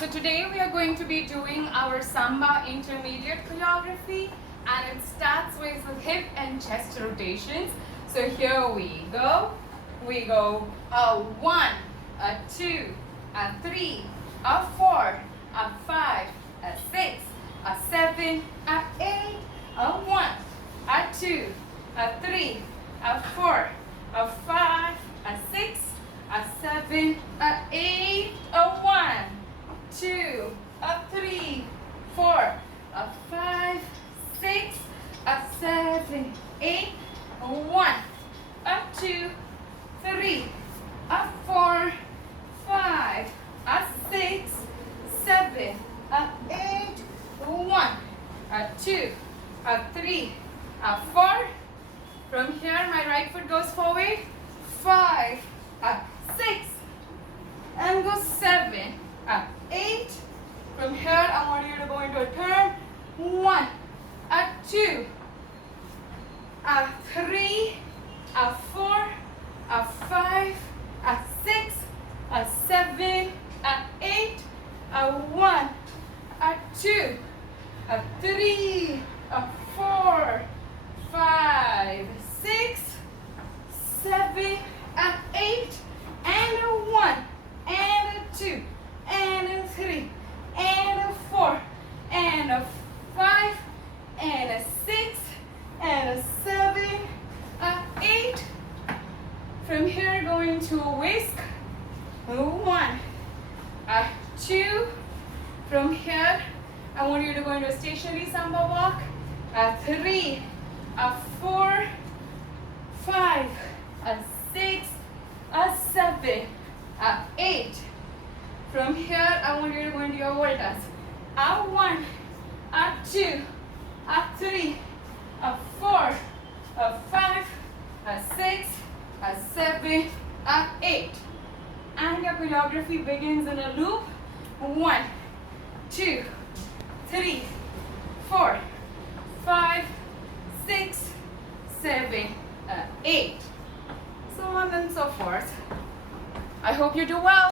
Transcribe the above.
So today we are going to be doing our Samba intermediate choreography, and it starts with hip and chest rotations. So here we go. We go a 1, a 2, a 3, a 4, a 5, a 6, a 7, a 8, a 1, a 2, a 3, a 4, a 5, a 6, a 7, a 8, a 1, 2, a 3, 4, a 5, 6, a 7, 8, a 1, a 2, 3, a 4, 5, a 6, 7, a 8, a 1, a 2, a 3, a 4. From here, my right foot goes forward. 5, a 6, and go 7, a 8. From here, I want you to go into a turn. 1, a 2, a 3, a 4, a 5, a 6, a 7, a 8, a 1, a 2, a 3, a 4, 5, 6, 7, a 8, and a 1, and a 2, and a 3, and a 4, and a 5, and a 6, and a 7, a 8. From here, go into a whisk. 1, a 2. From here, I want you to go into a stationary Samba walk. A 3, a 4, 5, a 6, a 7, a 8. From here, I want you to go into your voltas. A 1, a 2, a 3, a 4, a 5, a 6, a 7, a 8. And your choreography begins in a loop. 1, 2, 3, 4, 5, 6, 7, 8. So on and so forth. I hope you do well.